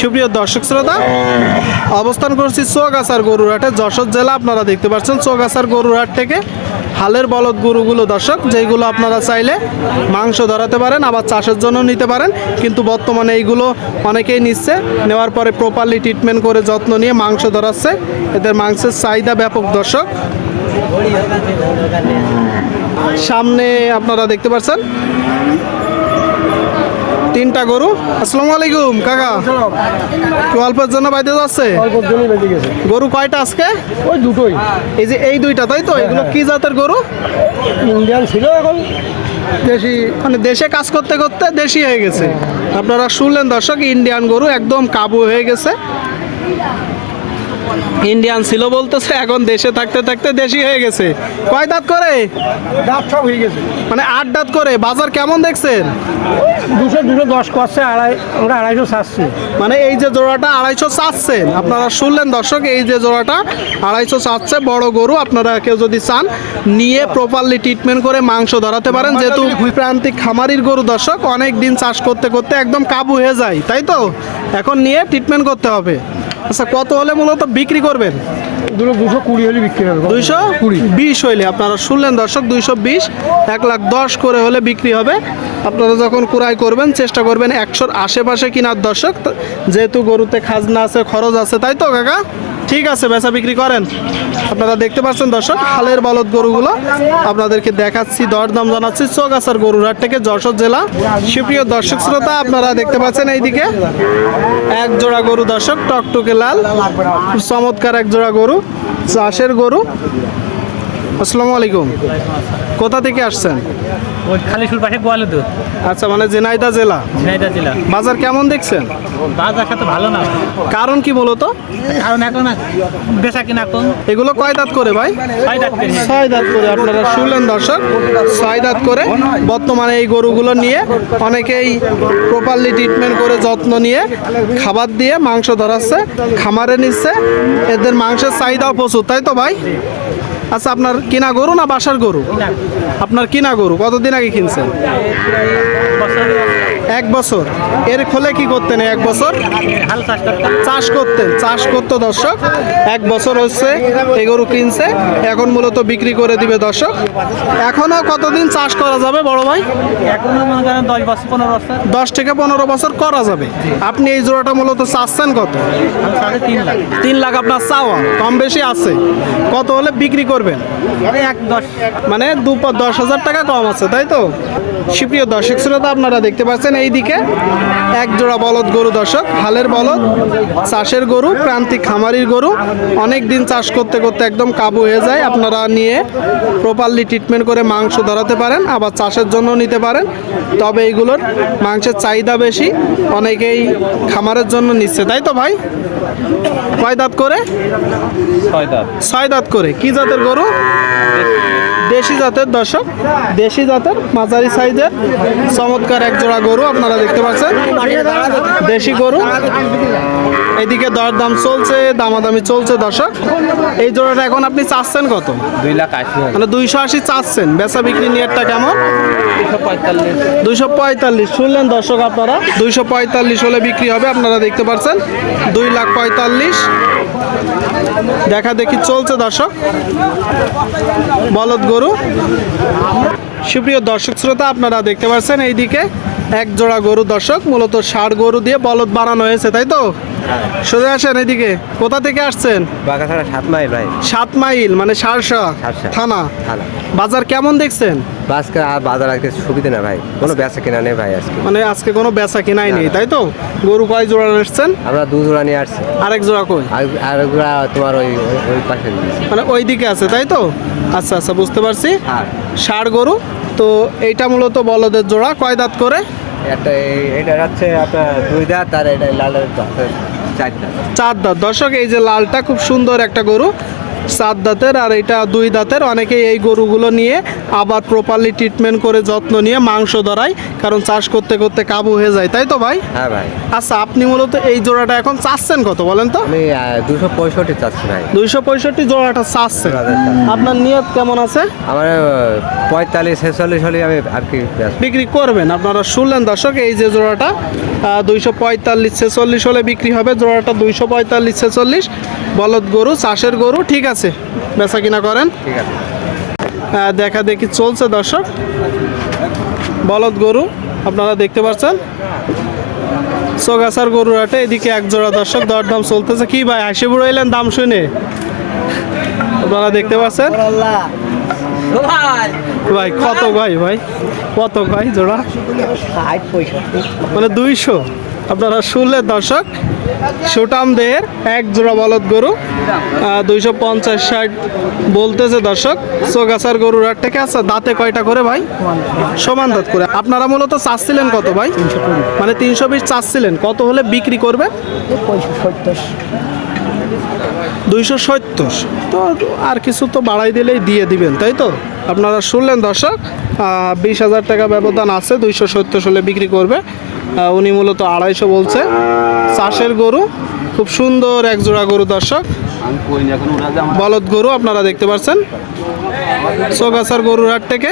সুপ্রিয় দর্শক শ্রোতা, অবস্থান করছি চৌগাছার গরুরহাটে। যশোর জেলা আপনারা দেখতে পাচ্ছেন চৌগাছার গরুরহাট থেকে হালের বলদ গরুগুলো দর্শক, যেইগুলো আপনারা চাইলে মাংস ধরাতে পারেন, আবার চাষের জন্য নিতে পারেন। কিন্তু বর্তমানে এইগুলো অনেকেই নিচ্ছে, নেওয়ার পরে প্রপারলি ট্রিটমেন্ট করে যত্ন নিয়ে মাংস ধরাচ্ছে। এদের মাংসের চাহিদা ব্যাপক দর্শক। সামনে আপনারা দেখতে পাচ্ছেন তিনটা গরু। আসসালামু আলাইকুম কাকা। কি অল্পের জন্য বাইতে যাচ্ছে? বেঁচে গেছে। গরু কয়টা আজকে? ওই দুটোই। এই যে এই দুইটা তাই তো? এগুলো কি জাতের গরু? ইন্ডিয়ান ছিল এখন। দেশি মানে দেশে কাজ করতে করতে দেশি হয়ে গেছে। আপনারা শুনলেন দর্শক ইন্ডিয়ান গরু একদম কাবু হয়ে গেছে। ইন্ডিয়ান ছিল বলতেছে এখন দেশে থাকতে থাকতে দেশি হয়ে গেছে। কয় দাঁত করে? দাঁত সব হয়ে গেছে। মানে আট দাঁত করে বাজার কেমন দেখছেন? দুশো দুশো দশ করছে আড়াই আমরা আড়াইশো চাচ্ছি। মানে এই যে জোড়াটা আড়াইশো চাচ্ছেন আপনারা শুনলেন দর্শক এই যে জোড়াটা আড়াইশো চাচ্ছে বড় গরু আপনারা কেউ যদি চান নিয়ে প্রপারলি ট্রিটমেন্ট করে মাংস ধরাতে পারেন যেহেতু প্রান্তিক খামারির গরু দর্শক অনেক দিন চাষ করতে করতে একদম কাবু হয়ে যায় তাই তো? এখন নিয়ে ট্রিটমেন্ট করতে হবে। আচ্ছা কত হলে মূলত বিক্রি করবেন? দুটো দুশো কুড়ি হলে বিক্রি হবে। দুইশো কুড়ি। বিশ হইলে। আপনারা শুনলেন দর্শক দুইশো বিশ এক লাখ দশ করে হলে বিক্রি হবে। আপনারা যখন কুড়াই করবেন চেষ্টা করবেন একশোর আশেপাশে কিনার দর্শক। যেহেতু গরুতে খাজনা আছে খরচ আছে তাই তো কাকা? ঠিক আছে, বেচা বিক্রি করেন। আপনারা দেখতে পাচ্ছেন দর্শক, হালের বলদ গরুগুলো আপনাদেরকে দেখাচ্ছি, দরদাম জানাচ্ছি চৌগাছার গরুরহাট থেকে যশোর জেলা। সুপ্রিয় দর্শক শ্রোতা, আপনারা দেখতে পাচ্ছেন এইদিকে এক জোড়া গরু দর্শক, টকটকে লাল, চমৎকার এক জোড়া গরু, চাষের গরু। আসসালামু আলাইকুম। কোথা থেকে আসছেন? ওই খালিশুর পাশে গোয়ালে তো আচ্ছা মানে জেনাইদা জেলা? ঝিনাইদহ জেলা। বাজার কেমন দেখছেন? বাজার সাথে ভালো না। কারণ কি মূলত কারণ এখন বেচা কিনা কম। এগুলো কয় দাঁত করে ভাই। ছয় দাঁত করে। আপনারা শুনলেন দর্শক ছয় দাঁত করে। বর্তমানে এই গরুগুলো নিয়ে অনেকেই প্রপারলি ট্রিটমেন্ট করে যত্ন নিয়ে খাবার দিয়ে মাংস ধরাচ্ছে খামারে নিচ্ছে। এদের মাংসের চাহিদাও প্রচুর তাই তো ভাই? আচ্ছা আপনার কিনা গরু না বাসার গরু? আপনার কিনা গরু? কতদিন আগে কিনছেন? এক বছর। এর খোলে কি করতেন এক বছর? চাষ করতেন চাষ করতো দর্শক। এক বছর হচ্ছে এই গরু কিনছে এখন মূলত বিক্রি করে দিবে দর্শক। এখনও কতদিন চাষ করা যাবে বড় ভাই? দশ থেকে পনেরো বছর করা যাবে। আপনি এই জোড়াটা মূলত চাচ্ছেন কত? তিন লাখ। তিন লাখ আপনার চাওয়া কম বেশি আছে। কত হলে বিক্রি করবেন? মানে দু দশ হাজার টাকা কম আছে তাই তো? সুপ্রিয় দর্শক শ্রোতা, আপনারা দেখতে পাচ্ছেন এইদিকে এক জোড়া বলদ গরু দর্শক, হালের বলদ, চাষের গরু, প্রান্তিক খামারির গরু। অনেক দিন চাষ করতে করতে একদম কাবু হয়ে যায়। আপনারা নিয়ে প্রপারলি ট্রিটমেন্ট করে মাংস ধরাতে পারেন, আবার চাষের জন্য নিতে পারেন। তবে এইগুলোর মাংসের চাহিদা বেশি, অনেকেই খামারের জন্য নিচ্ছে। তাই তো ভাই? কয় দাঁত করে? ছয় দাঁত। ছয় দাঁত করে। কি জাতের গরু? দেশি জাতের দর্শক। দেশি জাতের মাঝারি সাইজের চমৎকার এক জোড়া গরু আপনারা দেখতে পাচ্ছেন। দেশি গরু। এদিকে দরদাম চলছে দামাদামি চলছে দর্শক। এই জোড়াটা এখন আপনি চাচ্ছেন কত? দুই লাখ আশি মানে দুইশো আশি চাচ্ছেন। বেচা বিক্রি নিয়েরটা কেমন? দুইশো পঁয়তাল্লিশ। শুনলেন দর্শক আপনারা? দুইশো পঁয়তাল্লিশ হলে বিক্রি হবে আপনারা দেখতে পাচ্ছেন। দুই লাখ পঁয়তাল্লিশ। দেখা দেখি চলছে দর্শক। বলদ গরু। সুপ্রিয় দর্শক শ্রোতা আপনারা দেখতে পাচ্ছেন এইদিকে এক জোড়া গরু দর্শক মূলত ষাড় গরু দিয়ে বলদ বানানো হয়েছে তাই তো? সোজা আসেন এদিকে কোথা থেকে আসছেন? বাগাছাড়া সাত মাইল ভাই। সাত মাইল মানে সারসা। থানা। থানা। বাজার কেমন দেখছেন? আজকে আর বাজার আজকে সুবিধা না ভাই। কোনো বেচা কেনা নেই ভাই আজকে। মানে আজকে কোনো বেচা কেনাই নেই তাই তো? গরু কয় জোড়া এসছেন আমরা দু জোড়া নিয়ে আসছি। আরেক জোড়া কই? আর জোড়া তোমার ওই ওই- পাশে মানে ওই দিকে আছে তাই তো? আচ্ছা আচ্ছা বুঝতে পারছি। আর ষাড় গরু? তো এইটা মূলত বলদের জোড়া কয় দাঁত করে? এটা হচ্ছে আপনার দুই দাঁত আর এটা লালের চার দাঁত। চার দাঁত। দর্শক এই যে লালটা খুব সুন্দর একটা গরু। সাত দাঁতের আর এটা দুই দাঁতের। অনেকেই এই গরুগুলো নিয়ে আবার প্রপারলি ট্রিটমেন্ট করে যত্ন নিয়ে মাংস ধরায় কারণ চাষ করতে করতে কাবু হয়ে যায়। তাই তো ভাই? হ্যাঁ ভাই। আচ্ছা আপনি মূলত এই জোড়াটা এখন চাচ্ছেন কত বলেন তো? আমি দুশো পঁয়ষট্টি চাচ্ছি ভাই। দুইশো পঁয়ষট্টি জোড়াটা চাচ্ছেন। আপনার নিয়ত কেমন আছে? আমার পঁয়তাল্লিশ ছেচল্লিশ হলে আমি আর কি বিক্রি করবেন। আপনারা শুনলেন দর্শক এই যে জোড়াটা দুইশো পঁয়তাল্লিশ ছেচল্লিশ হলে বিক্রি হবে। জোড়াটা দুইশো পঁয়তাল্লিশ ছেচল্লিশ। বলদ গরু চাষের গরু ঠিক আছে। বেচা কিনা করেন? ঠিক আছে। দেখা দেখি চলছে দর্শক। বলদ গরু আপনারা দেখতে পাচ্ছেন? সোগাছার গরুর হাটে এদিকে এক জোড়া দর্শক দরদাম চলতেছে। কি ভাই হাসি বুড়াইলেন দাম শুনে? আপনারা দেখতে পাচ্ছেন? ভাই কত ভাই ভাই? কত ভাই জোড়া? মানে দুইশো। আপনারা শুনলেন দর্শক? সুটাম দেহের এক জোড়া বলদ গরু দুইশো পঞ্চাশ ষাট বলতেছে দর্শক। সোগাছার গরুর হাট থেকে আচ্ছা দাঁতে কয়টা করে ভাই? সমান দাঁত করে। আপনারা মূলত চাচ্ছিলেন কত ভাই? মানে তিনশো বিশ চাচ্ছিলেন, কত হলে বিক্রি করবে দুইশো সত্তর। তো আর কিছু তো বাড়াই দিলেই দিয়ে দিবেন, তাই তো? আপনারা শুনলেন দর্শক বিশ হাজার টাকা ব্যবধান আছে, দুইশো সত্তর হলে বিক্রি করবে। উনি মূলত আড়াইশো বলছে। চাষের গরু, খুব সুন্দর এক জোড়া গরু দর্শক। বলদ গরু আপনারা দেখতে পাচ্ছেন। সোগাছার গরুর হাট থেকে।